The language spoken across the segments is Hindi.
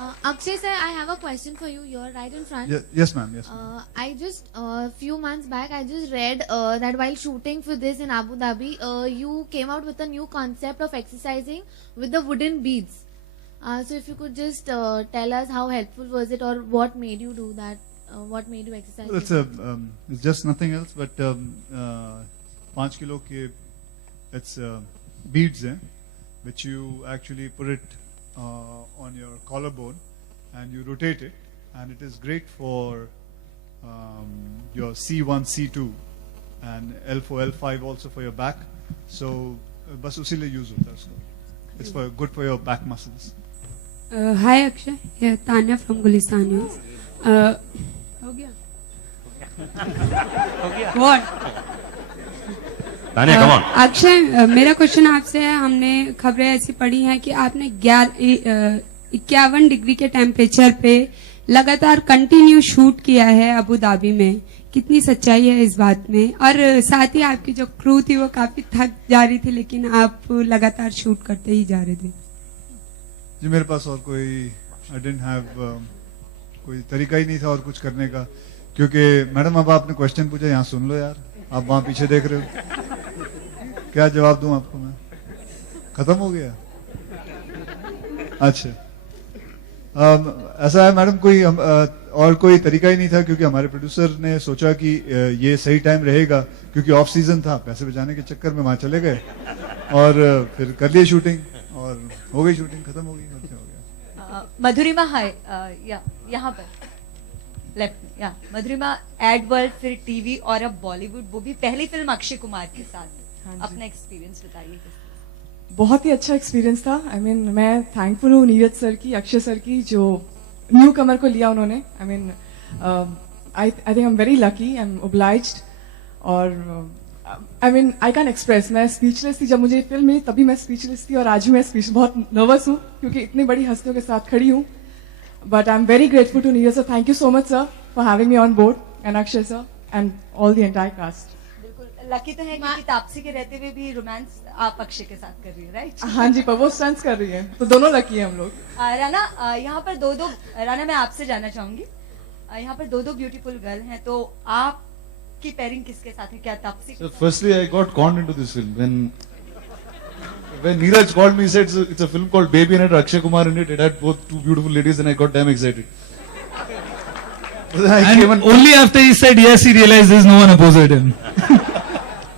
Akshay sir, I have a question for you. You're right in front. Yes, ma'am. Yes, ma'am. I just few months back, I just read that while shooting for this in Abu Dhabi, you came out with a new concept of exercising with the wooden beads. So if you could just tell us how helpful was it, or what made you do that? What made you exercise? Well, it's just nothing else but 5 kilo ke it's beads, which you actually put it on your collarbone and you rotate it, and it is great for your C1, C2, and L4, L5 also for your back. So बस उसी लिए use होता है उसको. It's good for your back muscles. Hi Akshay, yeah, Tanya from Gulistan News. हो गया? What? Tania, come on. Akshay, मेरा क्वेश्चन आपसे है. हमने खबरें ऐसी पढ़ी हैं कि आपने 51 डिग्री के टेम्परेचर पे लगातार कंटिन्यू शूट किया है अबू धाबी में. कितनी सच्चाई है इस बात में? और साथ ही आपकी जो क्रू थी वो काफी थक जा रही थी, लेकिन आप लगातार शूट करते ही जा रहे थे. जी, मेरे पास और कोई I didn't have कोई तरीका ही नहीं था और कुछ करने का, क्योंकि मैडम अब आपने क्वेश्चन पूछा, यहाँ सुन लो यार. आप वहां पीछे देख रहे हो, क्या जवाब दूं आपको मैं? खत्म हो गया? अच्छा, ऐसा है मैडम, और कोई तरीका ही नहीं था, क्योंकि हमारे प्रोड्यूसर ने सोचा कि ये सही टाइम रहेगा, क्योंकि ऑफ सीजन था. पैसे बचाने के चक्कर में वहां चले गए और फिर कर लिए शूटिंग, और हो गई शूटिंग, खत्म हो गई. और क्या हो गया? मधुरिमा, हाय. यहाँ पर लेफ्ट. या मधुरिमा, एड वर्ल्ड, फिर टीवी और अब बॉलीवुड, वो भी पहली फिल्म अक्षय कुमार के साथ. अपना एक्सपीरियंस बताइए. बहुत ही अच्छा एक्सपीरियंस था. मैं थैंकफुल हूँ नीरज सर की, अक्षय सर की, जो न्यू कमर को लिया उन्होंने. I think I am very lucky, I am obliged. और आई कैन एक्सप्रेस, मैं स्पीचलेस थी जब मुझे फिल्म मिली, तभी मैं स्पीचलेस थी, और आज भी मैं बहुत नर्वस हूँ, क्योंकि इतनी बड़ी हस्तियों के साथ खड़ी हूँ. But I am very grateful to Neeraj sir. Thank you so much sir for having me on board, and Akshay sir and all the entire cast. Lucky तो है कि तापसी के रहते हुए भी रोमांस आप अक्षय के साथ कर रही है, राइट? हाँ जी, पर वो स्टंट्स कर रही है, तो दोनों लकी है हम लोग. राना, यहाँ पर दो राना, मैं आपसे जानना चाहूंगी, यहाँ पर दो ब्यूटीफुल गर्ल हैं, तो आपकी पेयरिंग किसके साथ है? क्या Taapsee? So firstly, I got conned into this film when Neeraj called me. He said it's a film called Baby and it had Akshay Kumar in it. It had both two beautiful ladies, and I got damn excited. And only after he said yes, he realized there's no one opposite him.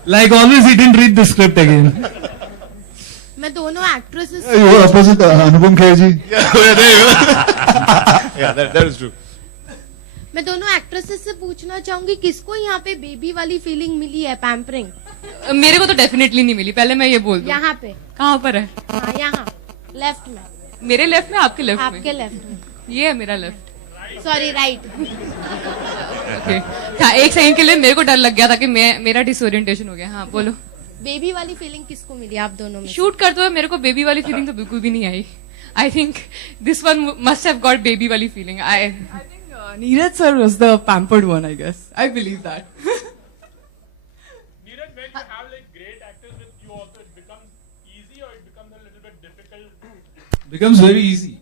Like always, he didn't read the script again. मैं दोनों actresses Your opposite, Anupam Kher ji. Yeah, that is true. मैं दोनों एक्ट्रेसेस से पूछना चाहूंगी, किसको यहाँ पे बेबी वाली फीलिंग मिली है, पैम्परिंग? मेरे को तो डेफिनेटली नहीं मिली. पहले मैं ये बोल दूं. यहाँ पे कहाँ पर है? हाँ, यहाँ लेफ्ट में. मेरे लेफ्ट में, आपके लेफ्ट में? आपके लेफ्ट में. ये है मेरा लेफ्ट. Sorry, right. ओके, एक सेकंड के लिए मेरे को डर लग गया था कि मेरा डिसोरिएंटेशन हो गया. हाँ, बोलो. बेबी वाली फीलिंग किसको मिली आप दोनों में? शूट करते हुए मेरे को बेबी वाली फीलिंग तो बिल्कुल भी नहीं आई. I think this one must have got baby वाली फीलिंग. I think Neeraj sir was the pampered one, I guess. I believe that. Neeraj, when you have like great actors with you also, it becomes easy or it becomes a little bit difficult? Becomes very easy.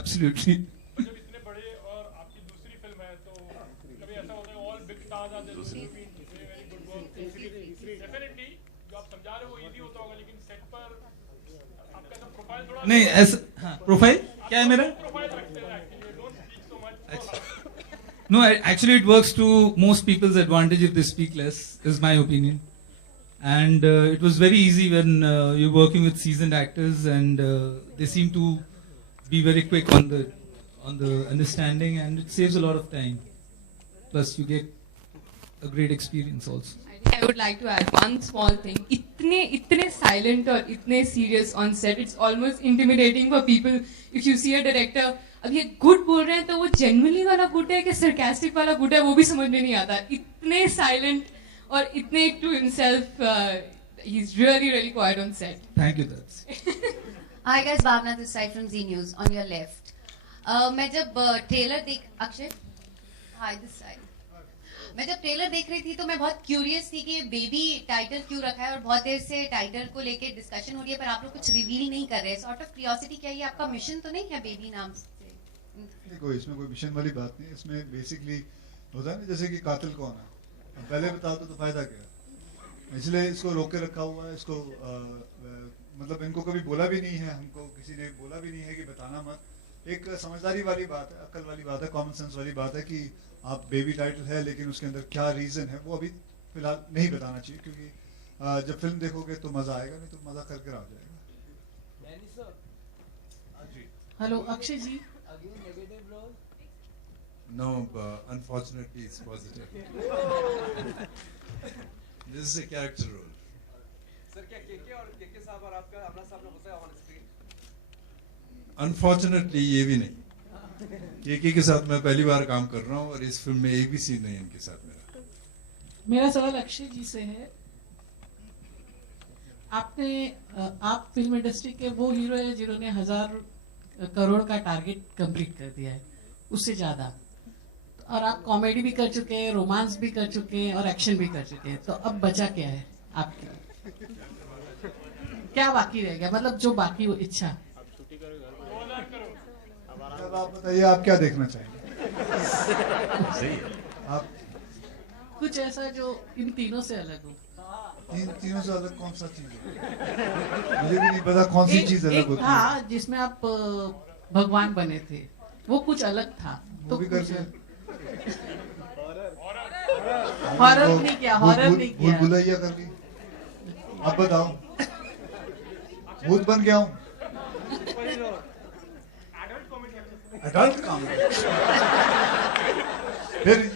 Absolutely. जब इतने बड़े और आपकी दूसरी फिल्म है, तो कभी ऐसा होता है all big stars are there, very good work. Definitely, जो आप समझा रहे हो वो easy होता होगा, लेकिन सेट पर आपका तो प्रोफाइल थोड़ा नहीं ऐसा. हाँ, प्रोफाइल क्या है मेरा? प्रोफाइल रखते हैं actually, don't speak so much. No, actually it works to most people's advantage if they speak less, is my opinion. And it was very easy when you're working with seasoned actors, and they seem to be very quick on the understanding, and it saves a lot of time. Plus you get a great experience also. I would like to add one small thing. इतने silent और इतने serious on set, it's almost intimidating for people. If you see a director, अब ये good बोल रहे हैं तो वो genuinely वाला good है कि sarcastic वाला good है, वो भी समझ में नहीं आता. इतने silent और इतने to himself, he's really quiet on set. Thank you, that's. Hi guys, Bhavna this side from Z News on your left. मैं जब ट्रेलर देख, अक्षय, hi this side. मैं जब ट्रेलर देख रही थी तो मैं बहुत क्यूरियस थी कि बेबी टाइटल क्यों रखा है, और बहुत देर से टाइटल को लेके डिस्कशन हो रही है पर आप लोग कुछ रिवील नहीं कर रहे। सॉर्ट ऑफ क्यूरियोसिटी, क्या ये आपका मिशन तो नहीं है बेबी नाम से? देखो इसमें कोई मिशन वाली बात नहीं है, इसमें बेसिकली होता है ना जैसे कि कातिल कौन है, पहले बता दो तो फायदा क्या है, इसलिए इसको रोक के रखा हुआ है। इसको मतलब इनको कभी बोला भी नहीं है, हमको किसी ने बोला भी नहीं है कि बताना मत। एक समझदारी वाली बात है, अक्ल वाली बात है, कॉमन सेंस वाली बात है कि आप बेबी टाइटल है लेकिन उसके अंदर क्या रीजन है वो अभी फिलहाल नहीं बताना चाहिए, क्योंकि जब फिल्म देखोगे तो मजा आएगा, नहीं तो मजा करके आ जाएगा। Hello Akshay ji. No, unfortunately it's positive. This is a character role. Sir क्या केके और केके साहब और आपका आमना सामना होता है ऑन स्क्रीन? Unfortunately ये भी नहीं। केके के साथ मैं पहली बार काम कर रहा हूँ और इस फिल्म में एक भी सीन नहीं है इनके साथ मेरा। मेरा सवाल अक्षय जी से है। आप फिल्म इंडस्ट्री के वो हीरो है जिन्होंने 1000 करोड़ का टारगेट कंप्लीट कर दिया है, उससे ज्यादा, और आप कॉमेडी भी कर चुके हैं, रोमांस भी कर चुके हैं और एक्शन भी कर चुके हैं, तो अब बचा क्या है आपके? क्या बाकी रह गया, मतलब जो बाकी वो इच्छा? अब आप बताइए आप क्या देखना चाहेंगे? आप कुछ ऐसा जो इन तीनों से अलग हो। तीनों से अलग कौन सा चीज है? मुझे भी नहीं पता कौन सी चीज अलग होती है। हाँ, जिसमें आप भगवान बने थे, वो कुछ अलग था। तो भी करके हॉरर नहीं किया, हॉरर नहीं किया। भूल-भुलैया कर ली। अब बताओ, भूत बन गया हूँ। Adult comedy.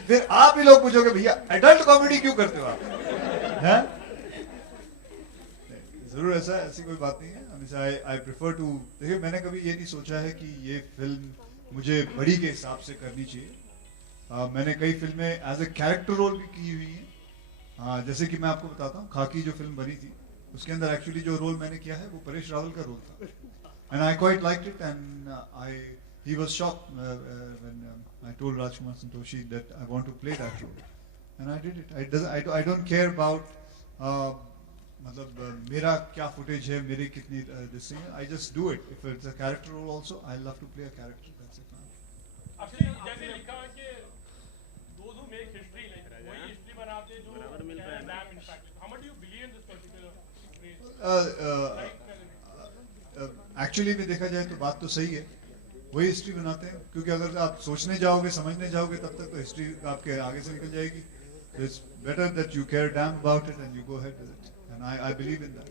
फिर आप ही लोग पूछोगे भैया एडल्ट कॉमेडी क्यों करते हो आप? हैं? जरूर ऐसी कोई बात नहीं है। हमेशा आई प्रेफर टू, देखिए मैंने कभी ये नहीं सोचा है कि ये फिल्म मुझे बड़ी के हिसाब से करनी चाहिए। मैंने कई फिल्में एज ए कैरेक्टर रोल भी की हुई हैं। जैसे कि मैं आपको बताता हूँ, खाकी जो फिल्म बनी थी उसके अंदर एक्चुअली जो रोल मैंने किया है वो परेश रावल का रोल था, and I quite liked it, and he was shocked when I told Rajkumar Santoshi that I want to play that role, and I did it. I don't care about मतलब मेरा क्या footage है, मेरी कितनी this thing. I just do it. If it's a character role also, I love to play a character. That's it. Actually, जैसे लिखा है कि those who make history, like वही history बनाते जो damn impact. How much do you believe in this particular phrase? Actually में देखा जाए तो बात तो सही है, वही हिस्ट्री बनाते हैं, क्योंकि अगर आप सोचने जाओगे, समझने जाओगे, तब तक तो हिस्ट्री आपके आगे से निकल जाएगी. It's better that you care damn about it and you go ahead with it, and I believe in that.